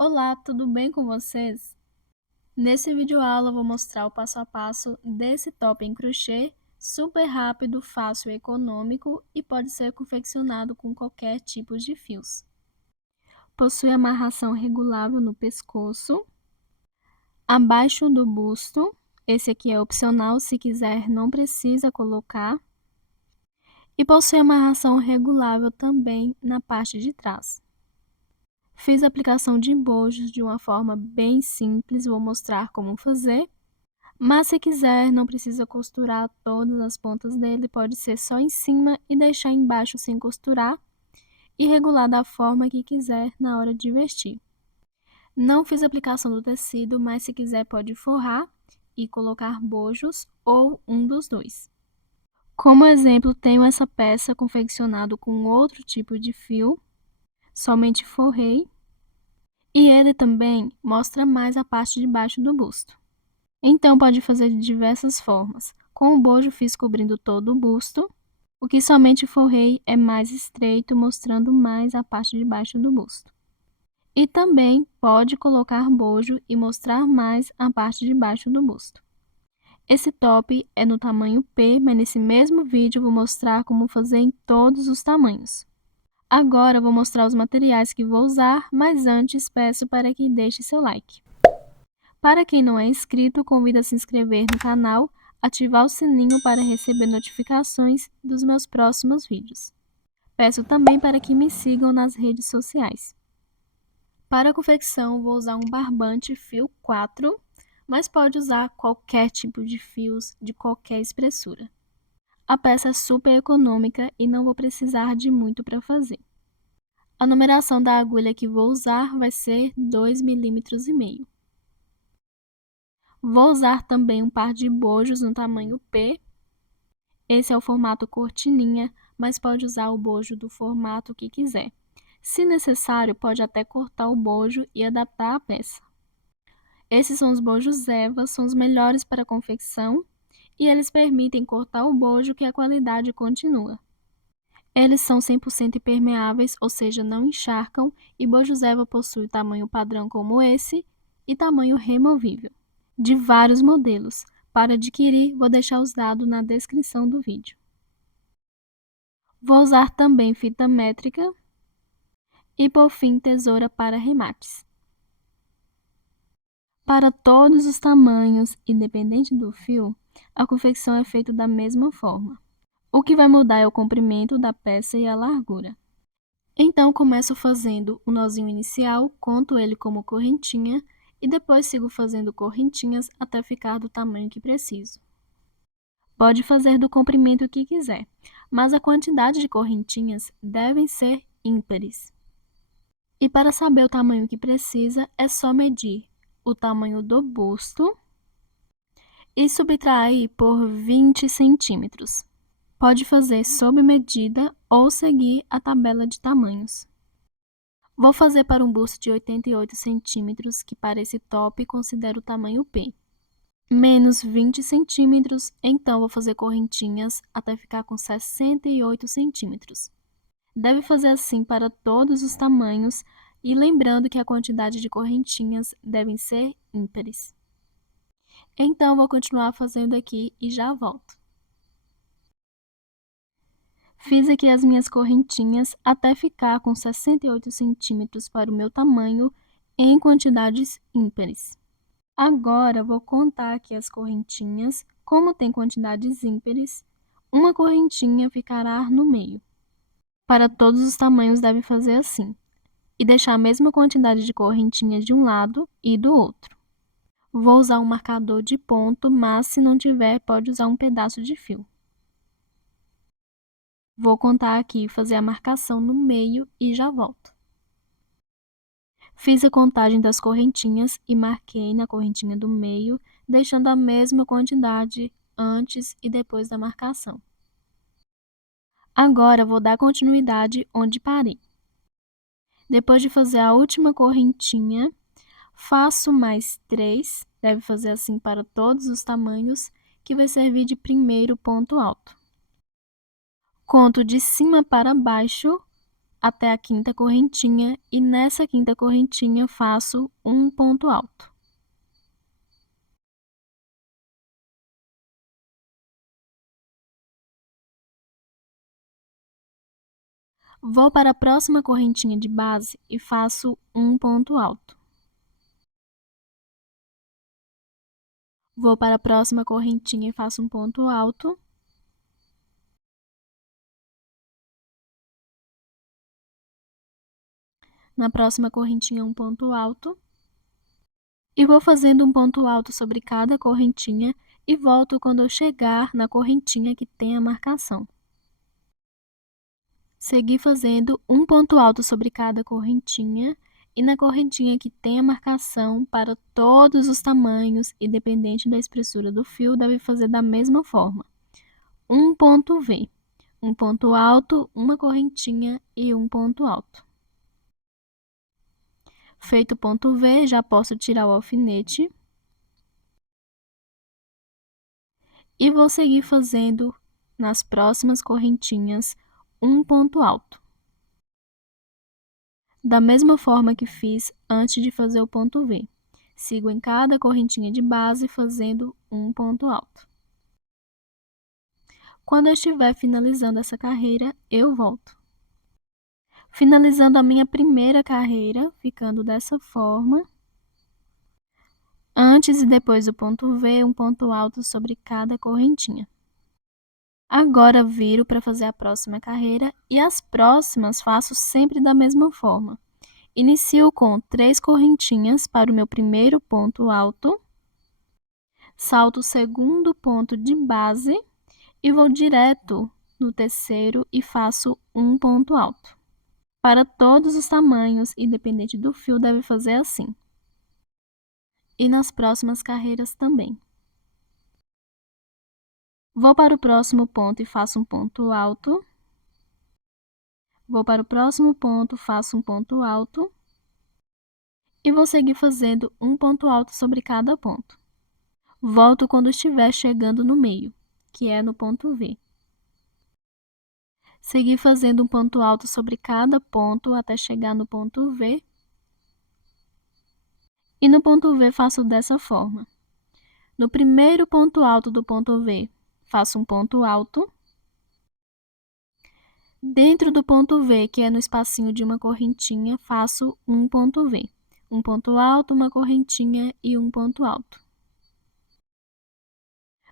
Olá, tudo bem com vocês? Nesse vídeo aula eu vou mostrar o passo a passo desse top em crochê, super rápido, fácil e econômico e pode ser confeccionado com qualquer tipo de fios. Possui amarração regulável no pescoço, abaixo do busto, esse aqui é opcional, se quiser não precisa colocar, e possui amarração regulável também na parte de trás. Fiz a aplicação de bojos de uma forma bem simples, vou mostrar como fazer. Mas se quiser, não precisa costurar todas as pontas dele, pode ser só em cima e deixar embaixo sem costurar e regular da forma que quiser na hora de vestir. Não fiz a aplicação do tecido, mas se quiser pode forrar e colocar bojos ou um dos dois. Como exemplo, tenho essa peça confeccionado com outro tipo de fio, somente forrei, e ele também mostra mais a parte de baixo do busto. Então, pode fazer de diversas formas. Com o bojo fiz cobrindo todo o busto. O que somente forrei é mais estreito, mostrando mais a parte de baixo do busto. E também pode colocar bojo e mostrar mais a parte de baixo do busto. Esse top é no tamanho P, mas nesse mesmo vídeo vou mostrar como fazer em todos os tamanhos. Agora vou mostrar os materiais que vou usar, mas antes peço para que deixe seu like. Para quem não é inscrito, convido a se inscrever no canal, ativar o sininho para receber notificações dos meus próximos vídeos. Peço também para que me sigam nas redes sociais. Para a confecção, vou usar um barbante fio 4, mas pode usar qualquer tipo de fios de qualquer espessura. A peça é super econômica e não vou precisar de muito para fazer. A numeração da agulha que vou usar vai ser 2,5 mm. Vou usar também um par de bojos no tamanho P. Esse é o formato cortininha, mas pode usar o bojo do formato que quiser. Se necessário, pode até cortar o bojo e adaptar a peça. Esses são os bojos Eva, são os melhores para confecção e eles permitem cortar o bojo que a qualidade continua. Eles são 100% impermeáveis, ou seja, não encharcam, e bojos Eva possui tamanho padrão como esse e tamanho removível, de vários modelos. Para adquirir, vou deixar os dados na descrição do vídeo. Vou usar também fita métrica e, por fim, tesoura para remates. Para todos os tamanhos, independente do fio, a confecção é feita da mesma forma. O que vai mudar é o comprimento da peça e a largura. Então, começo fazendo o nozinho inicial, conto ele como correntinha e depois sigo fazendo correntinhas até ficar do tamanho que preciso. Pode fazer do comprimento que quiser, mas a quantidade de correntinhas devem ser ímpares. E para saber o tamanho que precisa, é só medir o tamanho do busto e subtrair por 20 centímetros. Pode fazer sob medida ou seguir a tabela de tamanhos. Vou fazer para um busto de 88 centímetros, que para esse top considero o tamanho P. Menos 20 centímetros, então vou fazer correntinhas até ficar com 68 centímetros. Deve fazer assim para todos os tamanhos e lembrando que a quantidade de correntinhas devem ser ímpares. Então, vou continuar fazendo aqui e já volto. Fiz aqui as minhas correntinhas até ficar com 68 centímetros para o meu tamanho em quantidades ímpares. Agora, vou contar aqui as correntinhas. Como tem quantidades ímpares, uma correntinha ficará no meio. Para todos os tamanhos, deve fazer assim. E deixar a mesma quantidade de correntinhas de um lado e do outro. Vou usar um marcador de ponto, mas se não tiver, pode usar um pedaço de fio. Vou contar aqui, fazer a marcação no meio e já volto. Fiz a contagem das correntinhas e marquei na correntinha do meio, deixando a mesma quantidade antes e depois da marcação. Agora, vou dar continuidade onde parei. Depois de fazer a última correntinha, faço mais 3, deve fazer assim para todos os tamanhos, que vai servir de primeiro ponto alto. Conto de cima para baixo até a quinta correntinha e nessa quinta correntinha faço um ponto alto. Vou para a próxima correntinha de base e faço um ponto alto. Vou para a próxima correntinha e faço um ponto alto. Na próxima correntinha, um ponto alto. E vou fazendo um ponto alto sobre cada correntinha e volto quando eu chegar na correntinha que tem a marcação. Segui fazendo um ponto alto sobre cada correntinha e na correntinha que tem a marcação para todos os tamanhos, independente da espessura do fio, deve fazer da mesma forma. Um ponto V, um ponto alto, uma correntinha e um ponto alto. Feito o ponto V, já posso tirar o alfinete. E vou seguir fazendo nas próximas correntinhas um ponto alto. Da mesma forma que fiz antes de fazer o ponto V. Sigo em cada correntinha de base fazendo um ponto alto. Quando eu estiver finalizando essa carreira, eu volto. Finalizando a minha primeira carreira, ficando dessa forma. Antes e depois do ponto V, um ponto alto sobre cada correntinha. Agora viro para fazer a próxima carreira e as próximas faço sempre da mesma forma. Inicio com 3 correntinhas para o meu primeiro ponto alto, salto o segundo ponto de base e vou direto no terceiro e faço um ponto alto. Para todos os tamanhos, independente do fio, deve fazer assim. E nas próximas carreiras também. Vou para o próximo ponto e faço um ponto alto. Vou para o próximo ponto, faço um ponto alto. E vou seguir fazendo um ponto alto sobre cada ponto. Volto quando estiver chegando no meio, que é no ponto V. Seguir fazendo um ponto alto sobre cada ponto até chegar no ponto V. E no ponto V faço dessa forma. No primeiro ponto alto do ponto V, faço um ponto alto. Dentro do ponto V, que é no espacinho de uma correntinha, faço um ponto V. Um ponto alto, uma correntinha e um ponto alto.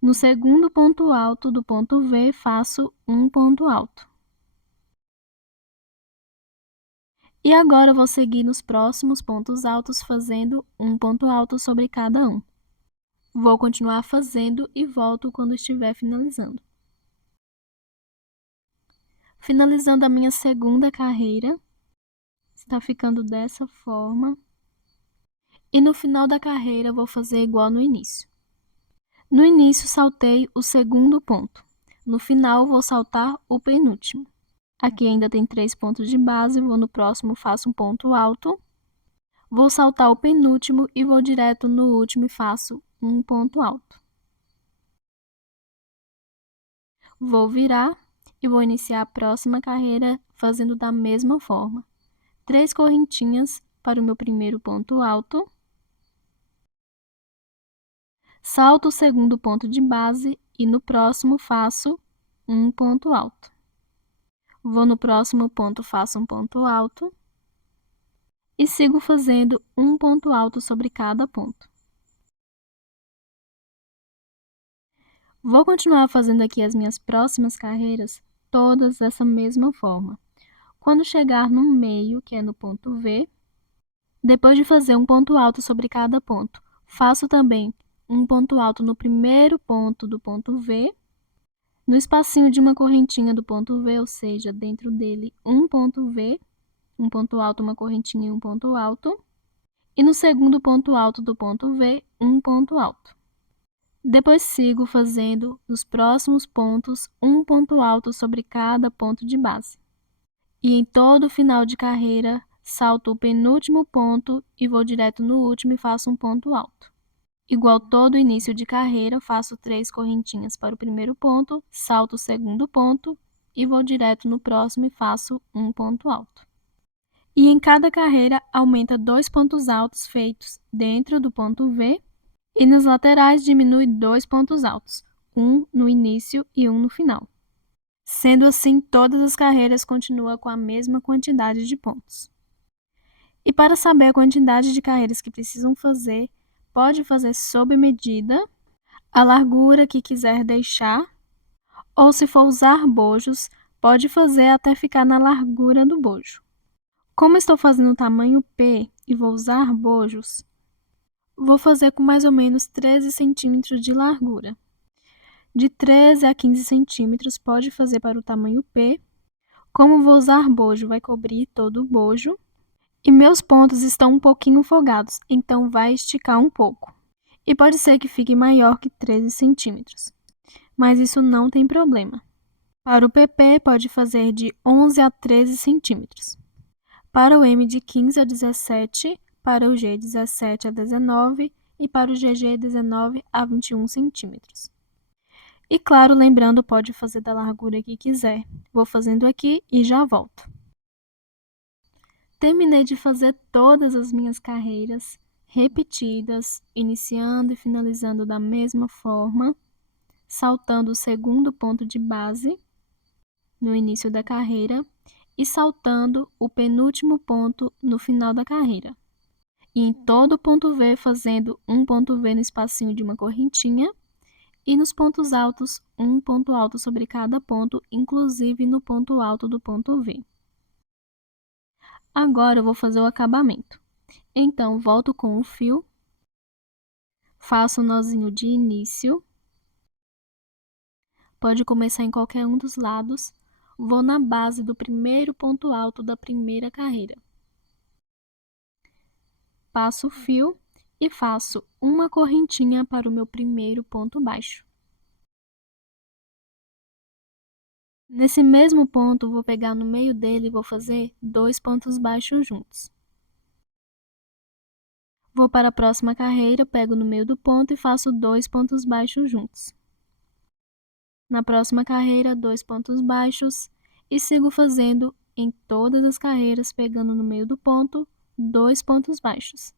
No segundo ponto alto do ponto V, faço um ponto alto. E agora vou seguir nos próximos pontos altos fazendo um ponto alto sobre cada um. Vou continuar fazendo e volto quando estiver finalizando. Finalizando a minha segunda carreira, está ficando dessa forma. E no final da carreira vou fazer igual no início. No início saltei o segundo ponto. No final vou saltar o penúltimo. Aqui ainda tem 3 pontos de base, vou no próximo, faço um ponto alto. Vou saltar o penúltimo e vou direto no último e faço um ponto alto. Vou virar e vou iniciar a próxima carreira fazendo da mesma forma. 3 correntinhas para o meu primeiro ponto alto. Salto o segundo ponto de base e no próximo faço um ponto alto. Vou no próximo ponto, faço um ponto alto. E sigo fazendo um ponto alto sobre cada ponto. Vou continuar fazendo aqui as minhas próximas carreiras, todas dessa mesma forma. Quando chegar no meio, que é no ponto V, depois de fazer um ponto alto sobre cada ponto, faço também um ponto alto no primeiro ponto do ponto V, no espacinho de uma correntinha do ponto V, ou seja, dentro dele um ponto V, um ponto alto, uma correntinha e um ponto alto, e no segundo ponto alto do ponto V, um ponto alto. Depois sigo fazendo, nos próximos pontos, um ponto alto sobre cada ponto de base. E em todo final de carreira, salto o penúltimo ponto e vou direto no último e faço um ponto alto. Igual todo início de carreira, faço 3 correntinhas para o primeiro ponto, salto o segundo ponto, e vou direto no próximo e faço um ponto alto. E em cada carreira, aumenta 2 pontos altos feitos dentro do ponto V e nas laterais diminui 2 pontos altos, um no início e um no final. Sendo assim, todas as carreiras continuam com a mesma quantidade de pontos. E para saber a quantidade de carreiras que precisam fazer, pode fazer sob medida, a largura que quiser deixar, ou se for usar bojos, pode fazer até ficar na largura do bojo. Como estou fazendo o tamanho P e vou usar bojos, vou fazer com mais ou menos 13 centímetros de largura. De 13 a 15 centímetros pode fazer para o tamanho P. Como vou usar bojo, vai cobrir todo o bojo. E meus pontos estão um pouquinho folgados, então vai esticar um pouco. E pode ser que fique maior que 13 centímetros, mas isso não tem problema. Para o PP, pode fazer de 11 a 13 centímetros. Para o M, de 15 a 17, para o G, 17 a 19 e para o GG, 19 a 21 centímetros. E claro, lembrando, pode fazer da largura que quiser. Vou fazendo aqui e já volto. Terminei de fazer todas as minhas carreiras repetidas, iniciando e finalizando da mesma forma, saltando o segundo ponto de base no início da carreira e saltando o penúltimo ponto no final da carreira. E em todo ponto V, fazendo um ponto V no espacinho de uma correntinha e nos pontos altos, um ponto alto sobre cada ponto, inclusive no ponto alto do ponto V. Agora eu vou fazer o acabamento. Então, volto com o fio, faço o nozinho de início, pode começar em qualquer um dos lados, vou na base do primeiro ponto alto da primeira carreira. Passo o fio e faço uma correntinha para o meu primeiro ponto baixo. Nesse mesmo ponto, vou pegar no meio dele e vou fazer 2 pontos baixos juntos. Vou para a próxima carreira, pego no meio do ponto e faço 2 pontos baixos juntos. Na próxima carreira, 2 pontos baixos e sigo fazendo em todas as carreiras, pegando no meio do ponto, 2 pontos baixos.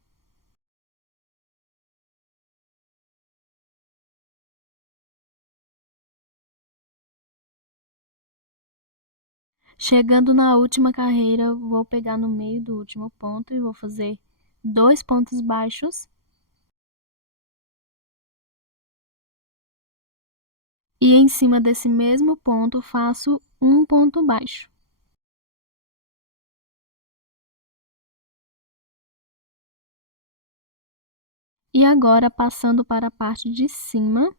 Chegando na última carreira, vou pegar no meio do último ponto e vou fazer 2 pontos baixos. E em cima desse mesmo ponto, faço um ponto baixo. E agora, passando para a parte de cima,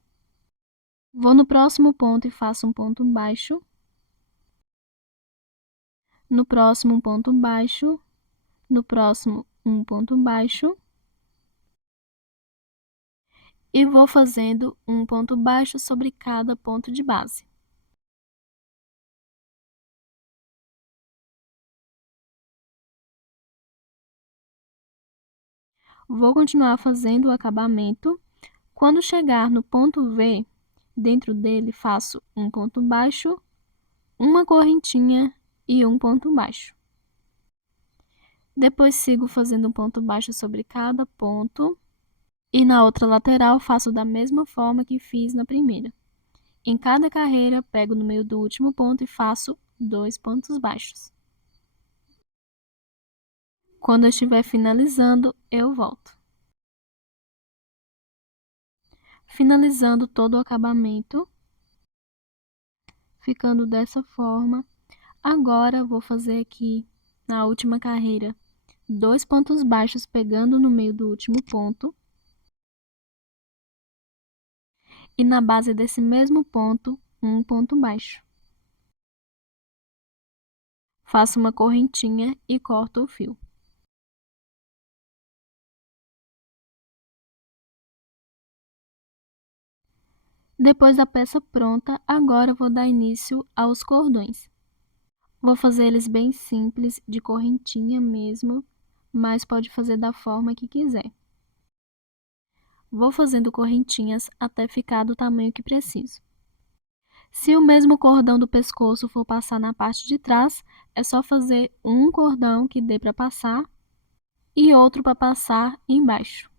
vou no próximo ponto e faço um ponto baixo. No próximo, um ponto baixo. No próximo, um ponto baixo. E vou fazendo um ponto baixo sobre cada ponto de base. Vou continuar fazendo o acabamento. Quando chegar no ponto V, dentro dele faço um ponto baixo, uma correntinha e um ponto baixo. Depois sigo fazendo um ponto baixo sobre cada ponto e na outra lateral faço da mesma forma que fiz na primeira. Em cada carreira, pego no meio do último ponto e faço 2 pontos baixos. Quando eu estiver finalizando, eu volto. Finalizando todo o acabamento, ficando dessa forma. Agora, vou fazer aqui, na última carreira, 2 pontos baixos pegando no meio do último ponto. E na base desse mesmo ponto, um ponto baixo. Faço uma correntinha e corto o fio. Depois da peça pronta, agora vou dar início aos cordões. Vou fazer eles bem simples, de correntinha mesmo, mas pode fazer da forma que quiser. Vou fazendo correntinhas até ficar do tamanho que preciso. Se o mesmo cordão do pescoço for passar na parte de trás, é só fazer um cordão que dê para passar e outro para passar embaixo.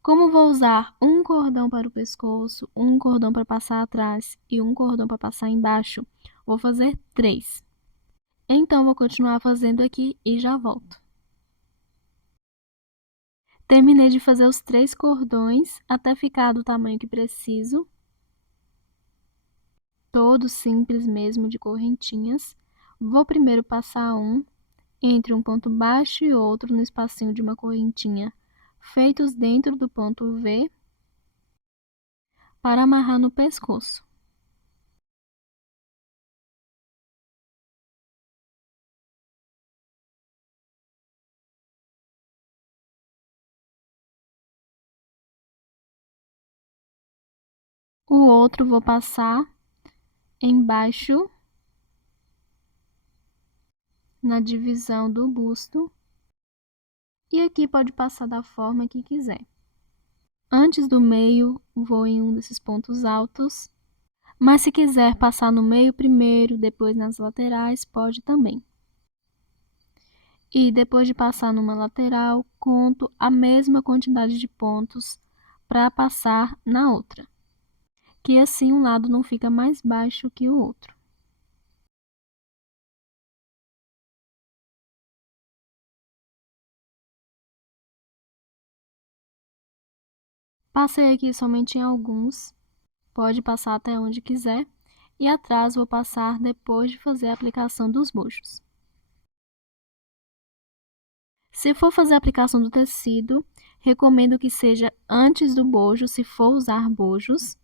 Como vou usar um cordão para o pescoço, um cordão para passar atrás e um cordão para passar embaixo, vou fazer 3. Então, vou continuar fazendo aqui e já volto. Terminei de fazer os 3 cordões até ficar do tamanho que preciso. Todo simples mesmo, de correntinhas. Vou primeiro passar um entre um ponto baixo e outro no espacinho de uma correntinha, feitos dentro do ponto V, para amarrar no pescoço. O outro vou passar embaixo, na divisão do busto, e aqui pode passar da forma que quiser. Antes do meio, vou em um desses pontos altos, mas se quiser passar no meio primeiro, depois nas laterais, pode também. E depois de passar numa lateral, conto a mesma quantidade de pontos para passar na outra, que assim um lado não fica mais baixo que o outro. Passei aqui somente em alguns, pode passar até onde quiser, e atrás vou passar depois de fazer a aplicação dos bojos. Se for fazer a aplicação do tecido, recomendo que seja antes do bojo, se for usar bojos.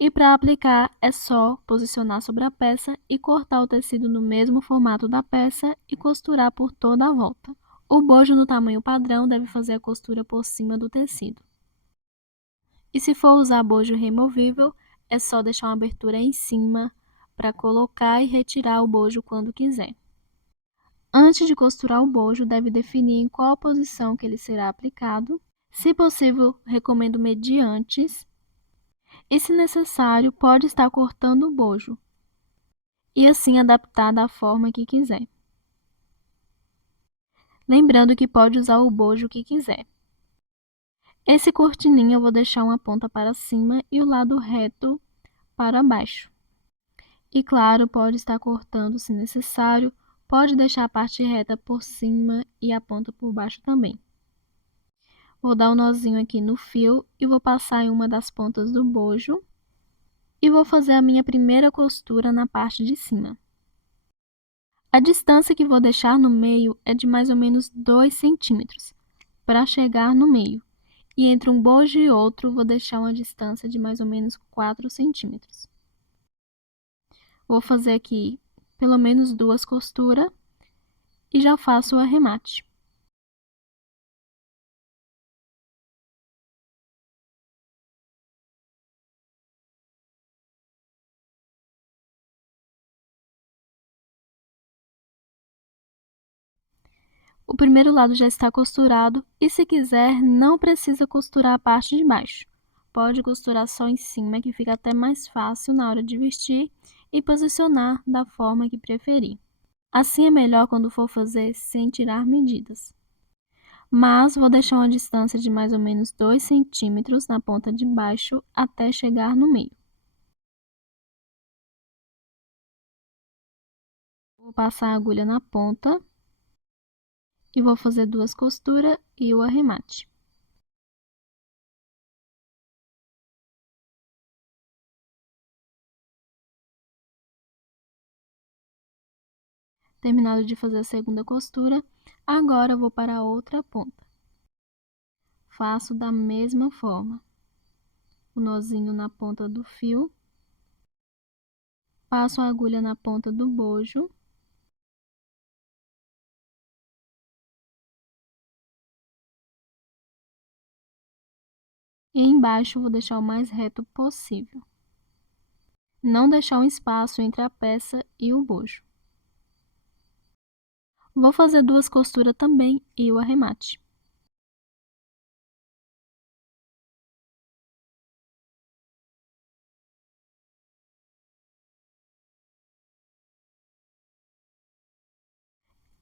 E para aplicar, é só posicionar sobre a peça e cortar o tecido no mesmo formato da peça e costurar por toda a volta. O bojo no tamanho padrão deve fazer a costura por cima do tecido. E se for usar bojo removível, é só deixar uma abertura em cima para colocar e retirar o bojo quando quiser. Antes de costurar o bojo, deve definir em qual posição que ele será aplicado. Se possível, recomendo medir antes. E, se necessário, pode estar cortando o bojo e assim adaptar da forma que quiser. Lembrando que pode usar o bojo que quiser. Esse cortininho eu vou deixar uma ponta para cima e o lado reto para baixo. E claro, pode estar cortando se necessário, pode deixar a parte reta por cima e a ponta por baixo também. Vou dar um nozinho aqui no fio e vou passar em uma das pontas do bojo e vou fazer a minha primeira costura na parte de cima. A distância que vou deixar no meio é de mais ou menos 2 centímetros, para chegar no meio. E entre um bojo e outro, vou deixar uma distância de mais ou menos 4 centímetros. Vou fazer aqui pelo menos 2 costuras e já faço o arremate. O primeiro lado já está costurado e, se quiser, não precisa costurar a parte de baixo. Pode costurar só em cima, que fica até mais fácil na hora de vestir e posicionar da forma que preferir. Assim é melhor quando for fazer sem tirar medidas. Mas vou deixar uma distância de mais ou menos 2 centímetros na ponta de baixo até chegar no meio. Vou passar a agulha na ponta e vou fazer 2 costuras e o arremate. Terminado de fazer a segunda costura, agora vou para a outra ponta. Faço da mesma forma. O nozinho na ponta do fio. Passo a agulha na ponta do bojo. E embaixo vou deixar o mais reto possível. Não deixar um espaço entre a peça e o bojo. Vou fazer 2 costuras também e o arremate.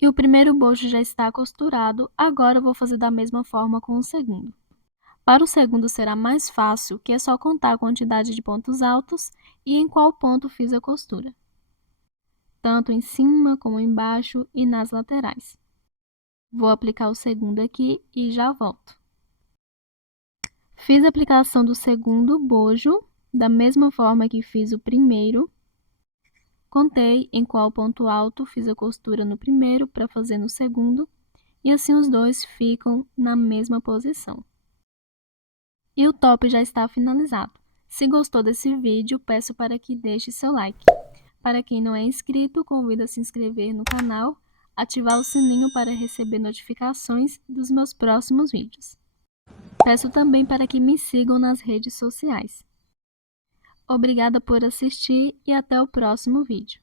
E o primeiro bojo já está costurado, agora eu vou fazer da mesma forma com o segundo. Para o segundo será mais fácil, que é só contar a quantidade de pontos altos e em qual ponto fiz a costura, tanto em cima como embaixo e nas laterais. Vou aplicar o segundo aqui e já volto. Fiz a aplicação do segundo bojo, da mesma forma que fiz o primeiro. Contei em qual ponto alto fiz a costura no primeiro para fazer no segundo, e assim os dois ficam na mesma posição. E o top já está finalizado. Se gostou desse vídeo, peço para que deixe seu like. Para quem não é inscrito, convido a se inscrever no canal, ativar o sininho para receber notificações dos meus próximos vídeos. Peço também para que me sigam nas redes sociais. Obrigada por assistir e até o próximo vídeo.